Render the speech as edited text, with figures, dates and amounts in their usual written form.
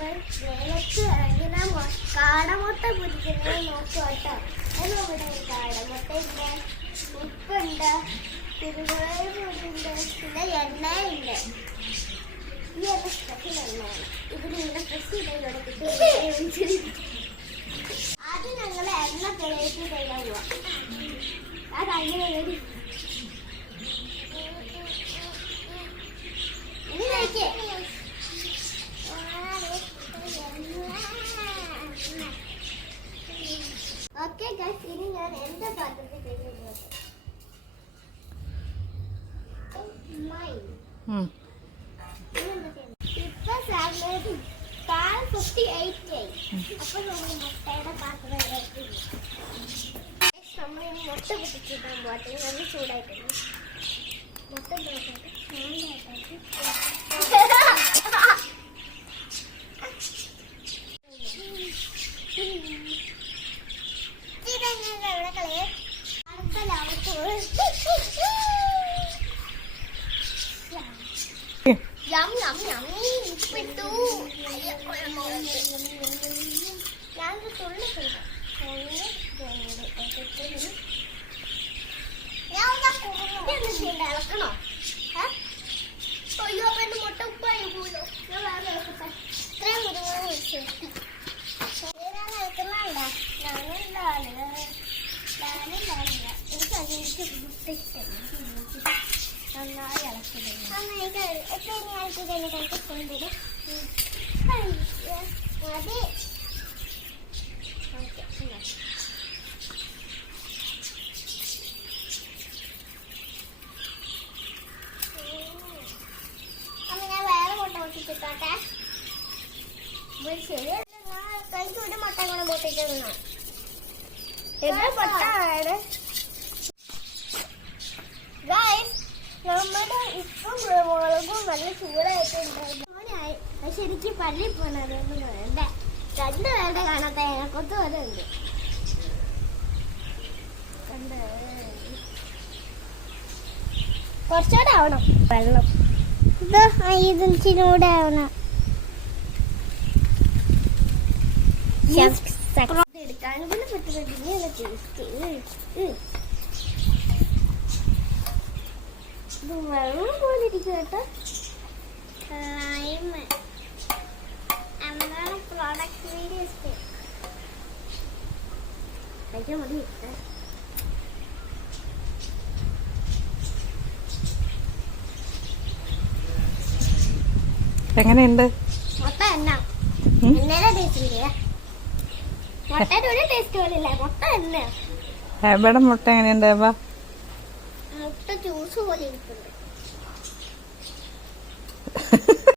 വേലക്ക് ഇങ്ങനെ കാടമുട്ട പൊരിക്കുന്നത് നോക്കുവാട്ടോ. ഇവിടെ കാടമുട്ട ഉണ്ട്, ഉപ്പുണ്ട്, കുരുമുളക് പൊടിയുണ്ട്, പിന്നെ എണ്ണയുണ്ട്. ഈ എണ്ണ സ്പെഷ്യൽ എണ്ണയാണ്. ഇതിലിങ്ങനെ ഫ്രഷ് ചെയ്ത് ആദ്യം ഞങ്ങൾ എണ്ണ പിഴച്ച് തരാൻ പോവാം. അതങ്ങനെ ഇനി കഴിക്കേ. ഓക്കെ ഗൈസ്, ഇനി ഞാൻ എന്റെ പാത്രത്തിൽ ചെയ്യുന്നത് ഇപ്പൊ സമയം 58 ആയി. അപ്പൊ നമ്മൾ മുട്ടയുടെ പാത്രം നമ്മൾ മുട്ട പൊട്ടിച്ചിട്ടാൻ പോട്ടെ. നല്ല ചൂടായിട്ടുണ്ട്. മുട്ട ഉപ്പിട്ടു. ഞാൻ തുള്ളി ഇളക്കണോ? അയ്യോ, അപ്പൊ എന്റെ മുട്ട ഉപ്പായി പോലോ. ഞാൻ വേറെ ഇളക്കട്ടെ. ഇത്രയും മുരുങ്ങ വെച്ചിട്ട് ഞാൻ ഇളക്കുന്നുണ്ട. എനിക്ക് അതിലേക്ക് നന്നായി ഇളക്കുന്നത്. എത്ര ഇളക്കി കൊണ്ടിടും. അതെ, ഓക്കെ. അപ്പൊ ഞാൻ വേറെ മുട്ട പൊട്ടിച്ചിട്ടോട്ടെ. ശരി, കഴിക്കൂടെ മുട്ട കൂടെ പൊട്ടിച്ചിരുന്നോ? പൊട്ടാണ് നമ്മുടെ ഇപ്പം മുളകും നല്ല ചൂടായിട്ടുണ്ടായിരുന്നു. ശരിക്കും പള്ളി പോണതൊന്നും വേണ്ട. 2 പേരുടെ കാണാൻ തേങ്ങക്കൊത്ത് പോലെ ഉണ്ട്. കുറച്ചുകൂടെ ആവണം വെള്ളം. ഇതിനൂടെ ആവണം. എടുക്കാനും കൂടെ പറ്റുന്ന ടേസ്റ്റ്. ഇത് വെള്ളം പോലെ ഇരിക്കും കേട്ടോ. എന്താണ് പ്രോഡക്റ്റ് വീഡിയോസ് കഴിക്കാൻ മതി. എങ്ങനെയുണ്ട്? മുട്ട എണ്ണ എണ്ണയുടെ ടേസ്റ്റ് ഇല്ലേ? മുട്ടയുടെ ഒരു ടേസ്റ്റ് പോലില്ല. മുട്ട എണ്ണ. എവിടെ മുട്ട എങ്ങനെയുണ്ട്? മുട്ട ജ്യൂസ് പോലെ ഇരിക്കുന്നുണ്ട്.